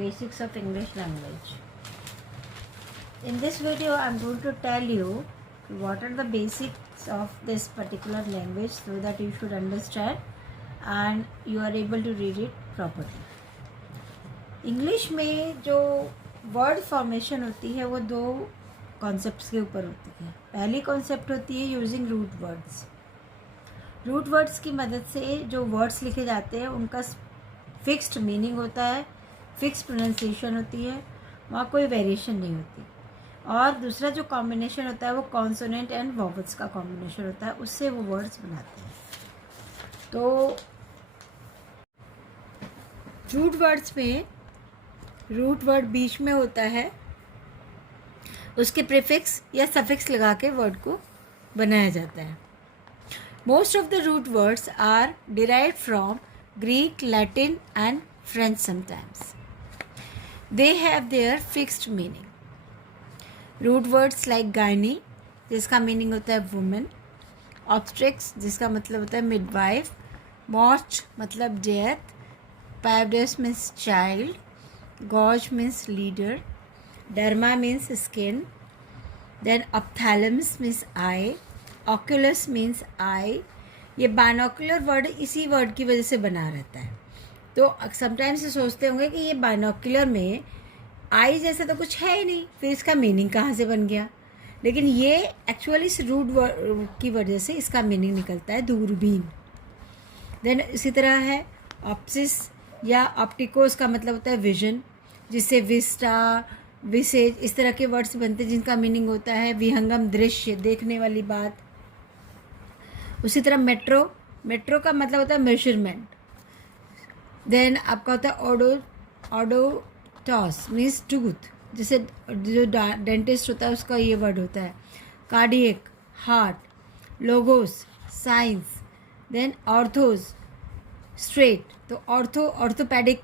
basics of English language. In this video, I am going to tell you what are the basics of this particular language so that you should understand and you are able to read it properly. English में जो word formation होती है वो दो concepts के ऊपर होती है. पहली कॉन्सेप्ट होती है using root words. Root words की मदद से जो वर्ड्स लिखे जाते हैं उनका फिक्स्ड मीनिंग होता है, फिक्स्ड प्रोनाउंसिएशन होती है, वहाँ कोई वेरिएशन नहीं होती. और दूसरा जो कॉम्बिनेशन होता है वो कॉन्सोनेंट एंड वॉवल्स का कॉम्बिनेशन होता है, उससे वो वर्ड्स बनाते हैं. तो रूट वर्ड्स में रूट वर्ड बीच में होता है, उसके प्रीफिक्स या सफिक्स लगा के वर्ड को बनाया जाता है. Most of the root words are derived from Greek, Latin and French sometimes. They have their fixed meaning. Root words like gyne जिसका मीनिंग होता है वुमेन, ऑब्स्ट्रिक्स जिसका मतलब होता है मिडवाइफ, मॉर्च मतलब death, paedos means child, gog means leader, derma means skin, then ophthalmos means eye, oculus means eye. ये binocular word इसी वर्ड की वजह से बना रहता है. तो समटाइम्स ये सोचते होंगे कि ये बाइनोकुलर में आई जैसा तो कुछ है ही नहीं, फिर इसका मीनिंग कहाँ से बन गया. लेकिन ये एक्चुअली इस रूट वर्ड की वजह से इसका मीनिंग निकलता है दूरबीन. देन इसी तरह है ऑप्सिस या ऑप्टिकोस का मतलब होता है विजन, जिससे विस्टा, विसेज इस तरह के वर्ड्स बनते हैं जिनका मीनिंग होता है विहंगम, दृश्य, देखने वाली बात. उसी तरह मेट्रो, मेट्रो का मतलब होता है मेजरमेंट. देन आपका होता है ऑडोटॉस मीन्स टूथ, जैसे जो डेंटिस्ट होता है उसका ये वर्ड होता है. Cardiac heart, logos science, then orthos straight. तो ऑर्थोपेडिक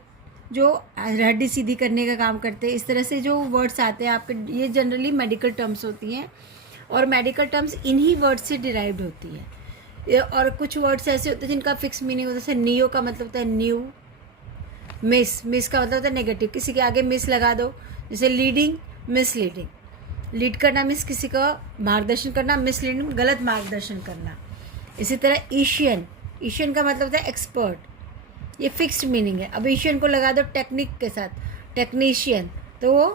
जो हड्डी सीधी करने का काम करते हैं. इस तरह से जो वर्ड्स आते हैं आपके, ये जनरली मेडिकल टर्म्स होती हैं और मेडिकल टर्म्स इन्हीं वर्ड्स से डिराइव्ड होती है. और कुछ वर्ड्स ऐसे होते हैं जिनका फिक्स मीनिंग होता है. जैसे नियो का मतलब होता है न्यू, मिस का मतलब होता है नेगेटिव, किसी के आगे मिस लगा दो. जैसे लीडिंग, मिसलीडिंग. लीड करना मीन्स किसी का मार्गदर्शन करना, मिसलीडिंग गलत मार्गदर्शन करना. इसी तरह एशियन का मतलब होता है एक्सपर्ट, ये फिक्स्ड मीनिंग है. अब एशियन को लगा दो टेक्निक के साथ, टेक्नीशियन, तो वो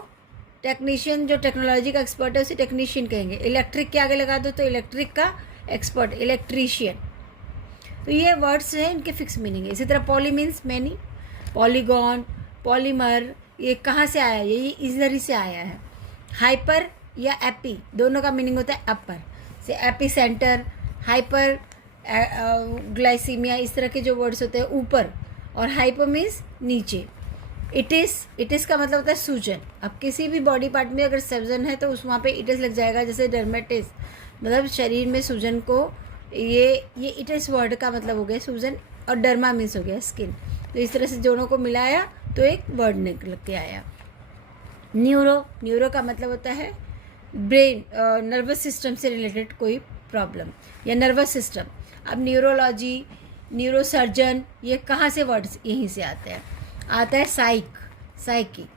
टेक्नीशियन जो टेक्नोलॉजी का एक्सपर्ट है उसे टेक्नीशियन कहेंगे. इलेक्ट्रिक के आगे लगा दो तो इलेक्ट्रिक का एक्सपर्ट, इलेक्ट्रीशियन. तो ये वर्ड्स हैं, इनके फिक्स मीनिंग है. इसी तरह poly means many, polygon, polymer, ये कहाँ से आया है? ये इधर ही से आया है. हाइपर या एपी दोनों का मीनिंग होता है अपर, से एपी सेंटर, हाइपर ग्लाइसीमिया, इस तरह के जो वर्ड्स होते हैं ऊपर. और हाइपर मीन्स नीचे. इटिस का मतलब होता है सूजन. अब किसी भी बॉडी पार्ट में अगर सूजन है तो उस वहाँ पे इटिस लग जाएगा. जैसे डर्मेटिस मतलब शरीर में सूजन को, ये इटिस वर्ड का मतलब हो गया सूजन. और डर्मा मीन्स हो गया स्किन. तो इस तरह से दोनों को मिलाया तो एक वर्ड निकल के आया. न्यूरो का मतलब होता है ब्रेन, नर्वस सिस्टम से रिलेटेड कोई प्रॉब्लम या नर्वस सिस्टम. अब न्यूरोलॉजी, न्यूरोसर्जन, ये कहाँ से वर्ड्स यहीं से आते हैं. आता है साइकी,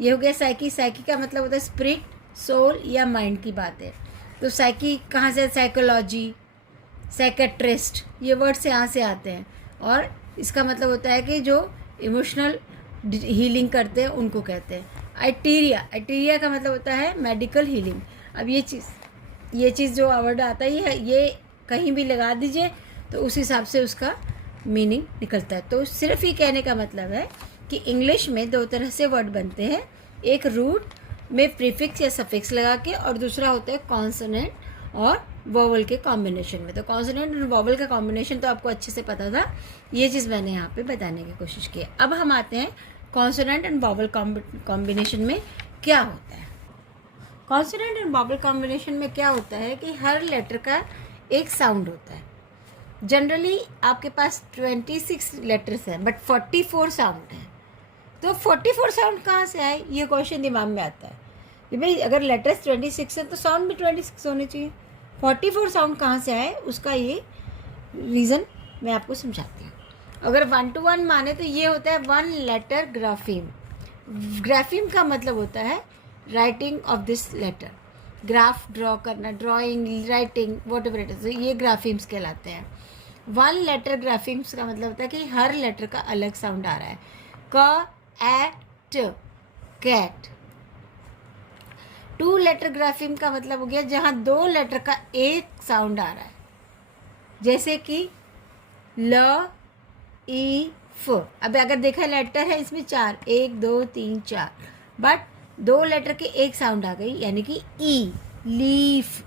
ये हो गया साइकी. साइकी का मतलब होता है स्पिरिट, सोल या माइंड की बात है. तो साइकी कहाँ से? साइकोलॉजी, साइकेट्रिस्ट, ये वर्ड्स यहाँ से आते हैं. और इसका मतलब होता है कि जो इमोशनल हीलिंग करते हैं उनको कहते हैं. आइटीरिया का मतलब होता है मेडिकल हीलिंग. अब ये चीज़ जो वर्ड आता है ये कहीं भी लगा दीजिए तो उस हिसाब से उसका मीनिंग निकलता है. तो सिर्फ ये कहने का मतलब है कि इंग्लिश में दो तरह से वर्ड बनते हैं. एक रूट में प्रीफिक्स या सफिक्स लगा के, और दूसरा होता है कॉन्सोनेंट और वोवल के कॉम्बिनेशन में. तो कॉन्सोनेंट और वोवल का कॉम्बिनेशन तो आपको अच्छे से पता था, ये चीज़ मैंने यहाँ पे बताने की कोशिश की है. अब हम आते हैं कॉन्सोनेंट एंड वोवल कॉम्बिनेशन में क्या होता है. कॉन्सोनेंट एंड वोवल कॉम्बिनेशन में क्या होता है कि हर लेटर का एक साउंड होता है. जनरली आपके पास 26 लेटर्स हैं बट 44 साउंड हैं. तो 44 साउंड कहाँ से आए, ये क्वेश्चन दिमाग में आता है कि भाई अगर लेटर्स 26 हैं तो साउंड भी 26 होने चाहिए. 44 साउंड कहाँ से आए, उसका ये रीज़न मैं आपको समझाती हूँ. अगर 1 to 1 माने तो ये होता है 1 लेटर ग्राफीम. ग्राफिम का मतलब होता है writing of this letter, graph draw करना, drawing, writing, whatever it is, ये ग्राफिम्स कहलाते हैं। वन लेटर ग्राफिम्स का मतलब होता है कि हर लेटर का अलग साउंड आ रहा है। क, ए, ट, कैट। टू लेटर ग्राफिम का मतलब हो गया जहाँ दो लेटर का एक साउंड आ रहा है, जैसे कि ल, ई, फ। अब अगर देखा लेटर है इसमें 4, 1 2 3 4, बट दो लेटर के एक साउंड आ गई, यानी कि E, leaf.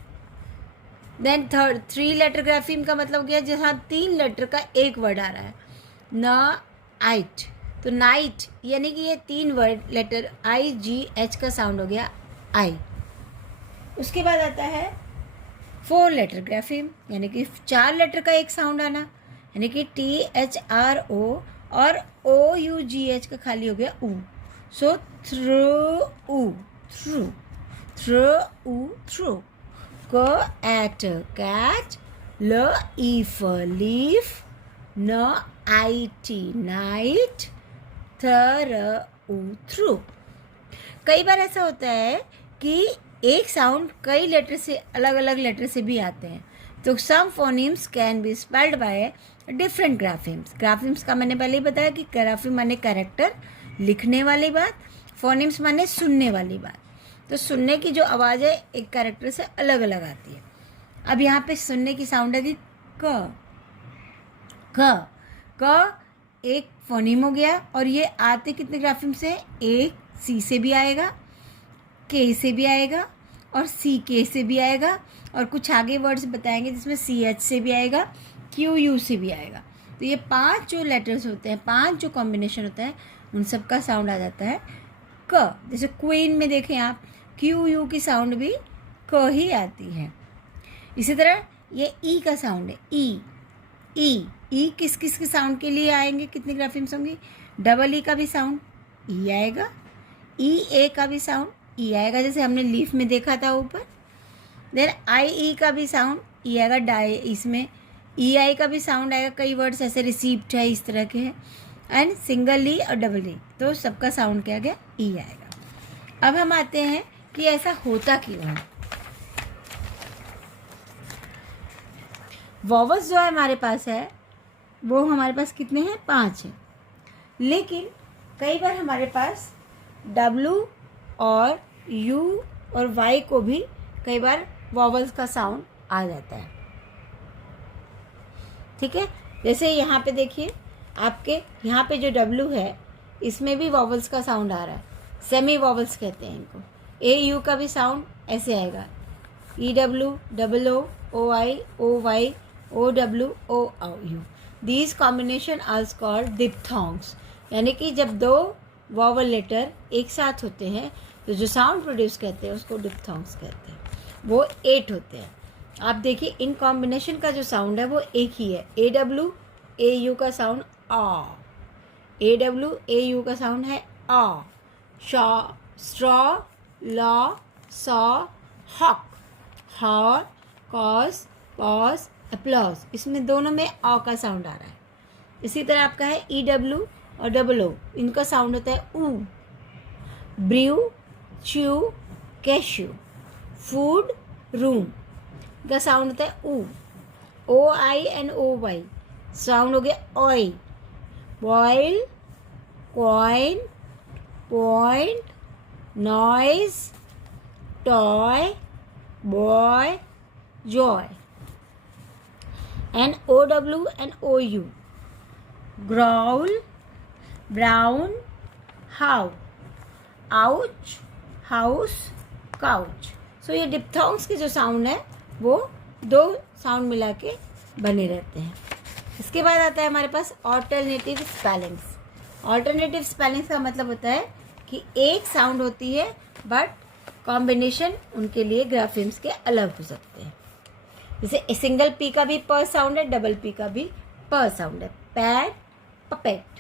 Then third, three letter grapheme का मतलब हो गया जहाँ 3 लेटर का एक वर्ड आ रहा है, न, आइट। तो नाइट यानी कि ये 3 वर्ड लेटर आई, जी, एच का साउंड हो गया आई। उसके बाद आता है 4 लेटर ग्राफिम, यानी कि 4 लेटर का एक साउंड आना, यानी कि टी, एच, आर, ओ और ओ, यू, जी, एच का खाली हो गया ऊ। सो थ्रू, ऊ, थ्रू, थ्रू, ऊ, थ्रू। क, एट, कैट। ल, ईफ, लीफ। न, आई, टी, नाइट। थ, र, ऊ, थ्रू। कई बार ऐसा होता है कि एक साउंड कई लेटर से, अलग अलग लेटर से भी आते हैं, तो some phonemes can be spelled by different graphemes. Graphemes का मैंने पहले ही बताया कि ग्राफिम माने कैरेक्टर, लिखने वाली बात, फोनीम्स माने सुनने वाली बात। तो सुनने की जो आवाज़ है एक कैरेक्टर से अलग अलग आती है। अब यहाँ पे सुनने की साउंड है कि क, क, क एक फोनीम हो गया, और ये आते कितने ग्राफिम से? एक सी से भी आएगा, के से भी आएगा, और सी के से भी आएगा, और कुछ आगे वर्ड्स बताएंगे जिसमें सी एच से भी आएगा, क्यू यू से भी आएगा। तो ये 5 जो लेटर्स होते हैं, 5 जो कॉम्बिनेशन होता है, उन सब का साउंड आ जाता है क। जैसे क्वीन में देखें आप, क्यू यू की साउंड भी क ही आती है। इसी तरह ये ई का साउंड है, ई, ई। ई किस किस के साउंड के लिए आएंगे, कितनी ग्राफिम्स होंगी? डबल ई का भी साउंड ई आएगा, ई ए का भी साउंड ई आएगा, जैसे हमने लीफ में देखा था ऊपर। देन आई ई का भी साउंड ई आएगा, डाई, इसमें ई आई का भी साउंड आएगा। कई वर्ड्स ऐसे रिसीप्ट है, इस तरह के हैं। एंड सिंगल ई और डबल ई, तो सबका साउंड क्या गया? ई आएगा। अब हम आते हैं कि ऐसा होता क्यों है। वॉवल्स जो है हमारे पास है, वो हमारे पास कितने हैं? 5 हैं। लेकिन कई बार हमारे पास W और U और Y को भी कई बार वॉवल्स का साउंड आ जाता है। ठीक है, जैसे यहाँ पे देखिए, आपके यहाँ पे जो W है इसमें भी वॉवल्स का साउंड आ रहा है, सेमी वॉवल्स कहते हैं इनको। AU का भी साउंड ऐसे आएगा, EW, OO, OI, OY, OW, OU। These combination are called diphthongs, यानी कि जब 2 वॉवल लेटर एक साथ होते हैं तो जो साउंड प्रोड्यूस करते हैं उसको डिप्थोंग्स कहते हैं। वो 8 होते हैं। आप देखिए इन कॉम्बिनेशन का जो साउंड है वो एक ही है। AW, AU का साउंड आ, AW, AU का साउंड है आ। Shaw, straw, law, saw, hawk, haw, cause, pause, applause, इसमें दोनों में आ का साउंड आ रहा है। इसी तरह आपका है EW और OO, इनका साउंड होता है ऊ। Brew, chew, cashew. Food, room का साउंड होता है ऊ। OI एंड OY साउंड हो गया ओई। Boil, coin, point, noise, toy, boy, joy. And OW and OU, growl, brown, how, ouch, house, couch. So ये डिप्थोंग्स के जो साउंड है वो 2 साउंड मिला के बने रहते हैं। इसके बाद आता है हमारे पास ऑल्टरनेटिव स्पेलिंग्स। ऑल्टरनेटिव स्पेलिंग्स का मतलब होता है कि एक साउंड होती है बट कॉम्बिनेशन उनके लिए ग्राफिम्स के अलग हो सकते हैं। जैसे सिंगल पी का भी प साउंड है, डबल पी का भी प साउंड है। Pad, puppet,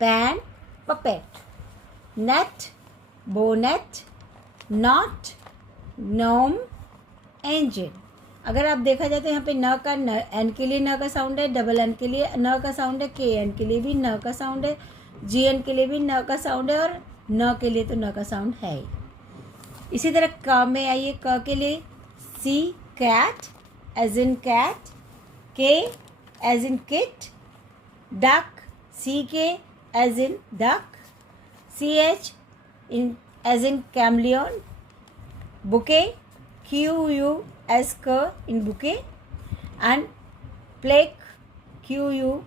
pan, puppet. Net, bonnet, not, gnome, engine. अगर आप देखा जाए तो यहाँ पे न का एन के लिए न का साउंड है, डबल एन के लिए न का साउंड है, के एन के लिए भी न का साउंड है, जी एन के लिए भी न का साउंड है, और न के लिए तो न का साउंड है ही। इसी तरह क में आइए, क के लिए C cat as in cat, K as in kit, duck C K as in duck, C H in as in chameleon, bouquet Q U as क in bouquet, and plaque Q U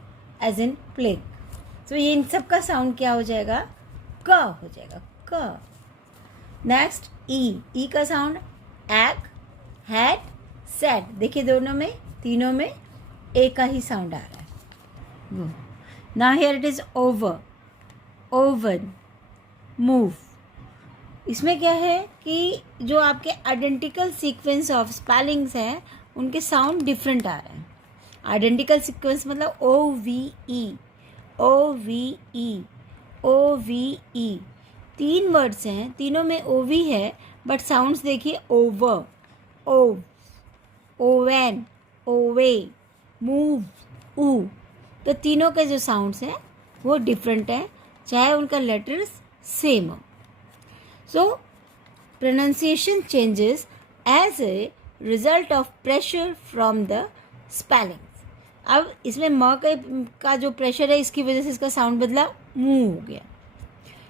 as in plaque. तो ये इन सब का sound क्या हो जाएगा, क हो जाएगा, क। नेक्स्ट ई का साउंड एग, हैड, सेट। देखिए दोनों में, तीनों में ए का ही साउंड आ रहा है। Now here it is over, oven, move. इसमें क्या है कि जो आपके आइडेंटिकल सीक्वेंस ऑफ स्पेलिंग्स हैं उनके साउंड डिफरेंट आ रहे हैं। आइडेंटिकल सीक्वेंस मतलब O V E, O V E, O V E. 3 words हैं, तीनों में ओ वी है, बट साउंड्स देखिए ओवर, ओ, ओवेन, ओवे, मूव, ऊ। तो तीनों के जो साउंड्स हैं वो डिफरेंट हैं, चाहे उनका लेटर्स सेम हो। So pronunciation changes as a result of pressure from the spellings. अब इसमें म का जो प्रेशर है इसकी वजह से इसका साउंड बदला, मुंह हो गया।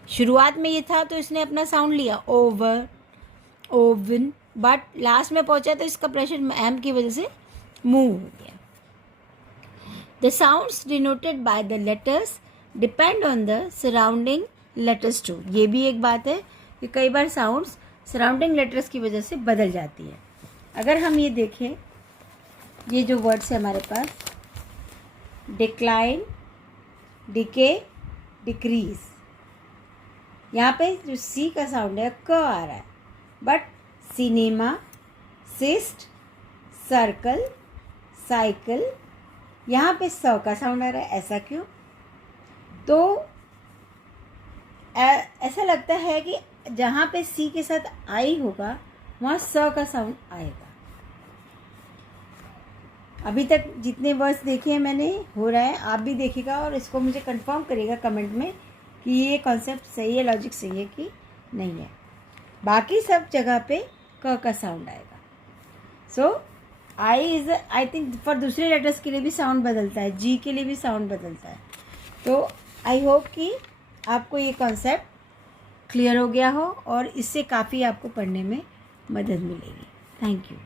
शुरुआत में ये था तो इसने अपना साउंड लिया ओवर, ओवन, बट लास्ट में पहुंचा तो इसका प्रेशर एम की वजह से मुंह हो गया। The sounds denoted by the letters depend on the surrounding letters too. ये भी एक बात है कि कई बार साउंड्स सराउंडिंग लेटर्स की वजह से बदल जाती है। अगर हम ये देखें, ये जो वर्ड्स है हमारे पास, डिक्लाइन, डिके, डिक्रीज, यहाँ पे जो सी का साउंड है क आ रहा है, but cinema, cyst, circle, cycle, यहाँ पे स का साउंड आ रहा है। ऐसा क्यों? तो ऐसा लगता है कि जहाँ पे सी के साथ आई होगा वहाँ स का साउंड आएगा। अभी तक जितने वर्ड्स देखे हैं मैंने, हो रहा है, आप भी देखिएगा और इसको मुझे कंफर्म करिएगा कमेंट में कि ये कॉन्सेप्ट सही है, लॉजिक सही है कि नहीं है। बाकी सब जगह पे क का साउंड आएगा। सो आई थिंक फॉर दूसरे लेटर्स के लिए भी साउंड बदलता है, जी के लिए भी साउंड बदलता है। तो आई होप कि आपको ये कॉन्सेप्ट क्लियर हो गया हो और इससे काफ़ी आपको पढ़ने में मदद मिलेगी। Thank you.